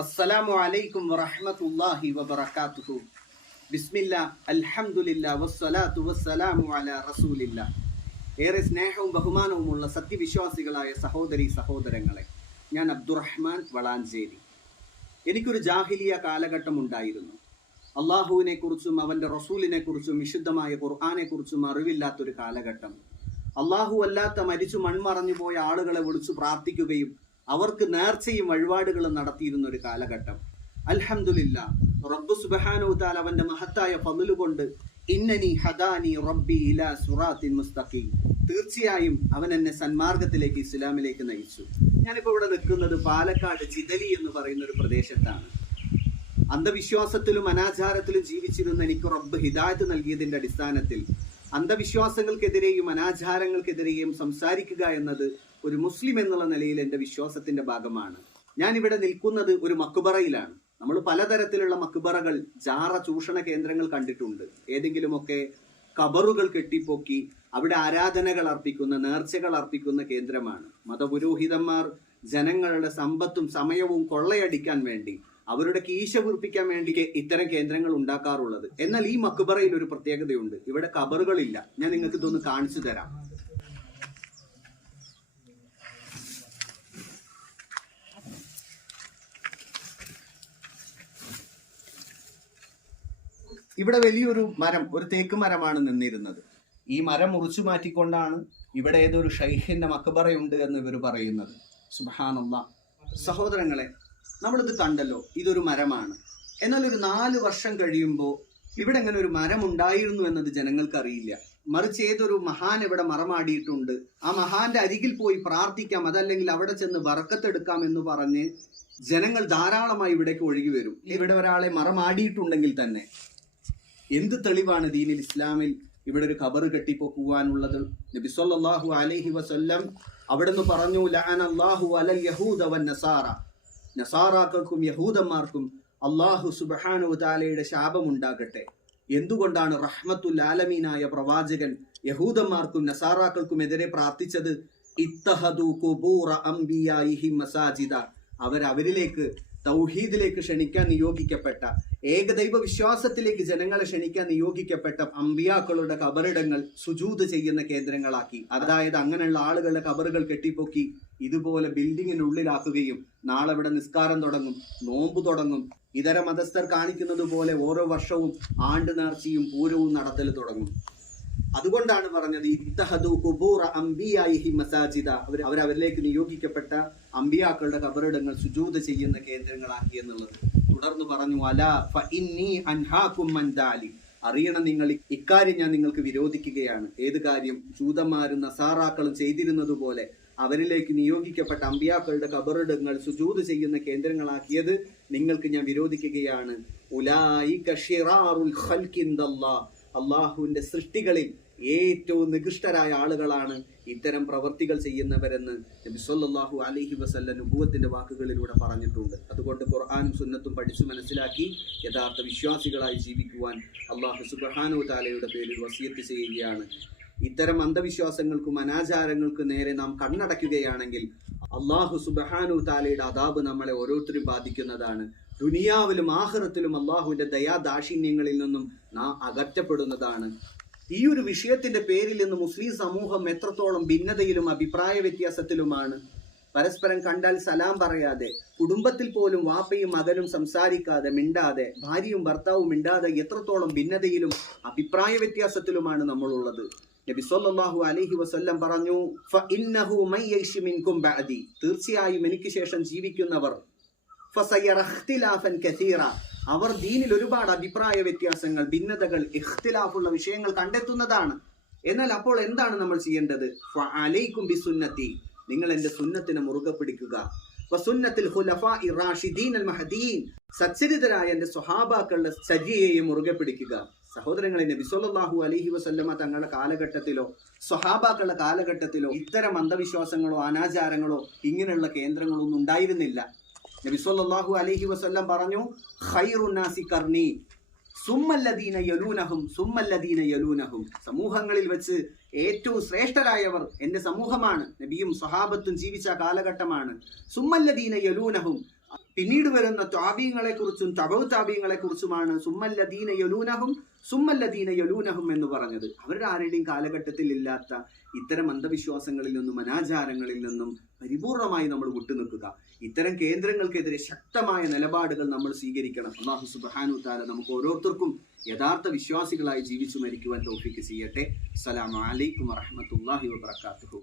അസ്സലാമു അലൈക്കും വറഹ്മത്തുള്ളാഹി വബറകാതുഹു. ബിസ്മില്ല അൽഹംദുലില്ല വസ്സലാത്തു വസ്സലാമു അലാ റസൂലില്ല. ഏറെ സ്നേഹവും ബഹുമാനവുമുള്ള സത്യവിശ്വാസികളായ സഹോദരി സഹോദരങ്ങളെ ഞാൻ അബ്ദുറഹ്മാൻ വളാഞ്ചേരി. എനിക്കൊരു ജാഹിലിയ കാലഘട്ടം ഉണ്ടായിരുന്നു അള്ളാഹുവിനെ കുറിച്ചും അവന്റെ റസൂലിനെ കുറിച്ചും വിശുദ്ധമായ ഖുർആനെ കുറിച്ചും അറിവില്ലാത്തൊരു കാലഘട്ടം. അള്ളാഹു അല്ലാത്ത മരിച്ചു മൺമറഞ്ഞു പോയ ആളുകളെ വിളിച്ചു പ്രാർത്ഥിക്കുകയും അവർക്ക് നേർച്ചയും വഴിപാടുകളും നടത്തിയിരുന്ന ഒരു കാലഘട്ടം. അൽഹംദുലില്ല റബ്ബു സുബ്ഹാനഹു തആല അവന്റെ മഹത്തായ ഫضل കൊണ്ട് ഇന്നനി ഹദാനി റബ്ബി ഇല സുറാത്തിൻ മുസ്തഖി. തീർച്ചയായും അവൻ എന്നെ സന്മാർഗത്തിലേക്ക് ഇസ്ലാമിലേക്ക് നയിച്ചു. ഞാനിപ്പോൾ ഇവിടെ നിൽക്കുന്നത് പാലക്കാട് ചിതലി എന്ന് പറയുന്ന ഒരു പ്രദേശത്താണ്. അന്ധവിശ്വാസത്തിലും അനാചാരത്തിലും ജീവിച്ചിരുന്ന എനിക്ക് റബ്ബ് ഹിദായത്ത് നൽകിയതിന്റെ അടിസ്ഥാനത്തിൽ അന്ധവിശ്വാസങ്ങൾക്കെതിരെയും അനാചാരങ്ങൾക്കെതിരെയും സംസാരിക്കുക എന്നത് ഒരു മുസ്ലിം എന്നുള്ള നിലയിൽ എന്റെ വിശ്വാസത്തിന്റെ ഭാഗമാണ്. ഞാൻ ഇവിടെ നിൽക്കുന്നത് ഒരു മക്കുബറയിലാണ് നമ്മൾ പലതരത്തിലുള്ള മക്കുബറകൾ ജാറ ചൂഷണ കേന്ദ്രങ്ങൾ കണ്ടിട്ടുണ്ട്. ഏതെങ്കിലുമൊക്കെ കബറുകൾ കെട്ടിപ്പൊക്കി അവിടെ ആരാധനകൾ അർപ്പിക്കുന്ന നേർച്ചകൾ അർപ്പിക്കുന്ന കേന്ദ്രമാണ്. മതപുരോഹിതന്മാർ ജനങ്ങളുടെ സമ്പത്തും സമയവും കൊള്ളയടിക്കാൻ വേണ്ടി അവരുടെ കീശ വീർപ്പിക്കാൻ വേണ്ടി ഇത്തരം കേന്ദ്രങ്ങൾ ഉണ്ടാക്കാറുള്ളത്. എന്നാൽ ഈ മക്കുബറയിൽ ഒരു പ്രത്യേകതയുണ്ട്. ഇവിടെ കബറുകളില്ല. ഞാൻ നിങ്ങൾക്ക് ഇതൊന്ന് കാണിച്ചു തരാം. ഇവിടെ വലിയൊരു മരം ഒരു തേക്ക് മരമാണ് നിന്നിരുന്നത്. ഈ മരം മുറിച്ചു മാറ്റിക്കൊണ്ടാണ് ഇവിടെ ഏതൊരു ഷൈഖിന്റെ മക്കബറയുണ്ട് എന്ന് ഇവർ പറയുന്നത്. സുബാനുള്ള സഹോദരങ്ങളെ നമ്മളിത് കണ്ടല്ലോ ഇതൊരു മരമാണ്. എന്നാൽ ഒരു നാല് വർഷം കഴിയുമ്പോൾ ഇവിടെ ഇങ്ങനെ ഒരു മരം ഉണ്ടായിരുന്നു എന്നത് ജനങ്ങൾക്കറിയില്ല. മറിച്ച് ഏതൊരു മഹാൻ ഇവിടെ മറമാടിയിട്ടുണ്ട്. ആ മഹാന്റെ അരികിൽ പോയി പ്രാർത്ഥിക്കാം അതല്ലെങ്കിൽ അവിടെ ചെന്ന് വറക്കത്തെടുക്കാം എന്ന് പറഞ്ഞ് ജനങ്ങൾ ധാരാളമായി ഇവിടേക്ക് ഒഴുകി വരും. ഇവിടെ ഒരാളെ മറമാടിയിട്ടുണ്ടെങ്കിൽ തന്നെ. എന്ത് തെളിവാണ് ദീനിൽ ഇസ്ലാമിൽ ഇവിടെ ഒരു ഖബർ കെട്ടിപ്പോക്കുവാനുള്ളത്? നബി സല്ലല്ലാഹു അലൈഹി വസല്ലം അവിടുന്ന് പറഞ്ഞു ലഅന അല്ലാഹു യഹൂദ നസാറാക്കൾക്കും യഹൂദന്മാർക്കും അള്ളാഹു സുബാനുദാലയുടെ തആലയുടെ ശാപം ഉണ്ടാകട്ടെ എന്തുകൊണ്ടാണ് റഹ്മത്തുൽ ആലമീനായ പ്രവാചകൻ യഹൂദന്മാർക്കും നസാറാക്കൾക്കും എതിരെ പ്രാർത്ഥിച്ചത്? ഇത്തഹദു ഖുബൂറ അംബിയായിഹിം മസാജിദ. അവർ അവരിലേക്ക് തൗഹീദിലേക്ക് ക്ഷണിക്കാൻ നിയോഗിക്കപ്പെട്ട ഏകദൈവ വിശ്വാസത്തിലേക്ക് ജനങ്ങളെ ക്ഷണിക്കാൻ നിയോഗിക്കപ്പെട്ട അമ്പിയാക്കളുടെ കബറിടങ്ങൾ സുജൂത് ചെയ്യുന്ന കേന്ദ്രങ്ങളാക്കി. അതായത് അങ്ങനെയുള്ള ആളുകളുടെ കബറുകൾ കെട്ടിപ്പൊക്കി ഇതുപോലെ ബിൽഡിങ്ങിനുള്ളിലാക്കുകയും നാളെ ഇവിടെ നിസ്കാരം തുടങ്ങും നോമ്പ് തുടങ്ങും. ഇതര മതസ്ഥർ കാണിക്കുന്നത് പോലെ ഓരോ വർഷവും ആണ്ട് നേർച്ചയും പൂരവും നടത്തൽ തുടങ്ങും. അതുകൊണ്ടാണ് പറഞ്ഞത് ഇത്തഹദു കുബൂറ അംബിയായി മസാജിദ. അവർ അവരിലേക്ക് നിയോഗിക്കപ്പെട്ട അംബിയാക്കളുടെ കബറിടങ്ങൾ സുജൂത് ചെയ്യുന്ന കേന്ദ്രങ്ങളാക്കി എന്നുള്ളത്. തുടർന്ന് പറഞ്ഞു അല ഫഇന്നി അറിയണം നിങ്ങൾ ഇക്കാര്യം ഞാൻ നിങ്ങൾക്ക് വിരോധിക്കുകയാണ്. ഏത് കാര്യം ജൂതന്മാരും നസാറാക്കളും ചെയ്തിരുന്നത് പോലെ അവരിലേക്ക് നിയോഗിക്കപ്പെട്ട അമ്പിയാക്കളുടെ കബറിടങ്ങൾ സുജൂത് ചെയ്യുന്ന കേന്ദ്രങ്ങളാക്കിയത് നിങ്ങൾക്ക് ഞാൻ വിരോധിക്കുകയാണ്. ഉലായി അള്ളാഹുവിന്റെ സൃഷ്ടികളിൽ ഏറ്റവും നികൃഷ്ടരായ ആളുകളാണ് ഇത്തരം പ്രവർത്തികൾ ചെയ്യുന്നവരെന്ന് നബി സല്ലല്ലാഹു അലൈഹി വസല്ല നബുവത്തിന്റെ വാക്കുകളിലൂടെ പറഞ്ഞിട്ടുണ്ട്. അതുകൊണ്ട് ഖുർആനും സുന്നത്തും പഠിച്ചു മനസ്സിലാക്കി യഥാർത്ഥ വിശ്വാസികളായി ജീവിക്കുവാൻ അള്ളാഹു സുബ്ഹാനഹു താലയുടെ പേരിൽ വസിയത്ത് ചെയ്യുകയാണ്. ഇത്തരം അന്ധവിശ്വാസങ്ങൾക്കും അനാചാരങ്ങൾക്കും നേരെ നാം കണ്ണടയ്ക്കുകയാണെങ്കിൽ അള്ളാഹു സുബ്ഹാനഹു താലയുടെ അതാബ് നമ്മളെ ഓരോരുത്തരും ബാധിക്കുന്നതാണ്. ദുനിയാവിലും ആഹ്റത്തിലും അള്ളാഹുവിന്റെ ദയാദാക്ഷിണ്യങ്ങളിൽ നിന്നും നാം അകറ്റപ്പെടുന്നതാണ്. ഈ ഒരു വിഷയത്തിന്റെ പേരിൽ ഇന്ന് മുസ്ലിം സമൂഹം എത്രത്തോളം ഭിന്നതയിലും അഭിപ്രായ വ്യത്യാസത്തിലുമാണ് പരസ്പരം കണ്ടാൽ സലാം പറയാതെ കുടുംബത്തിൽ പോലും വാപ്പയും മകനും സംസാരിക്കാതെ മിണ്ടാതെ ഭാര്യയും ഭർത്താവും മിണ്ടാതെ എത്രത്തോളം ഭിന്നതയിലും അഭിപ്രായ വ്യത്യാസത്തിലുമാണ് നമ്മളുള്ളത്. നബി സല്ലല്ലാഹു അലൈഹി വസല്ലം പറഞ്ഞു തീർച്ചയായും എനിക്ക് ശേഷം ജീവിക്കുന്നവർ അവർ ദീനിൽ ഒരുപാട് അഭിപ്രായ വ്യത്യാസങ്ങൾ ഭിന്നതകൾ ഇഖ്തിലാഫുള്ള വിഷയങ്ങൾ കണ്ടെത്തുന്നതാണ്. എന്നാൽ അപ്പോൾ എന്താണ് നമ്മൾ ചെയ്യേണ്ടത്? അലൈക്കും ബി സുന്നത്തി നിങ്ങൾ എന്റെ സുന്നത്തിനെ മുറുകെ പിടിക്കുക. സച്ചരിതരായ എന്റെ സ്വഹാബാക്കളുടെ സജിയെയും മുറുകെ പിടിക്കുക. സഹോദരങ്ങളെ നബി സല്ലല്ലാഹു അലൈഹി വസല്ലമ തങ്ങളുടെ കാലഘട്ടത്തിലോ സ്വഹാബാക്കളുടെ കാലഘട്ടത്തിലോ ഇത്തരം അന്ധവിശ്വാസങ്ങളോ അനാചാരങ്ങളോ ഇങ്ങനെയുള്ള കേന്ദ്രങ്ങളൊന്നും ഉണ്ടായിരുന്നില്ല. നബി സല്ലല്ലാഹു അലൈഹി വസല്ലം പറഞ്ഞു ഖൈറുന്നാസി കർണി സുമ്മല്ലദീന യലൂനഹും സുമ്മല്ലദീന യലൂനഹും. സമൂഹങ്ങളിൽ വെച്ച് ഏറ്റവും ശ്രേഷ്ഠരായവർ എന്റെ സമൂഹമാണ് നബിയും സ്വഹാബത്തും ജീവിച്ച കാലഘട്ടമാണ്. സുമല്ലദീന യലൂനഹും പിന്നീട് വരുന്ന താബീങ്ങളെ കുറിച്ചും തബവ് താബീങ്ങളെ കുറിച്ചുമാണ് സുമ്മല്ലദീന യലൂനഹും സുമ്മല്ലദീന യലൂനഹും എന്ന് പറഞ്ഞത്. അവരുടെ ആരുടെയും കാലഘട്ടത്തിൽ ഇല്ലാത്ത ഇത്തരം അന്ധവിശ്വാസങ്ങളിൽ നിന്നും അനാചാരങ്ങളിൽ നിന്നും പരിപൂർണമായി നമ്മൾ വിട്ടുനിൽക്കുക. ഇത്തരം കേന്ദ്രങ്ങൾക്കെതിരെ ശക്തമായ നിലപാടുകൾ നമ്മൾ സ്വീകരിക്കണം. അള്ളാഹു സുബാനു താല നമുക്ക് ഓരോരുത്തർക്കും യഥാർത്ഥ വിശ്വാസികളായി ജീവിച്ചു മരിക്കുവാൻ തോഫിക്ക് ചെയ്യട്ടെ. അസ്സലാമു അലൈക്കും വറഹ്മത്തുള്ളാഹി വബറകാതുഹു.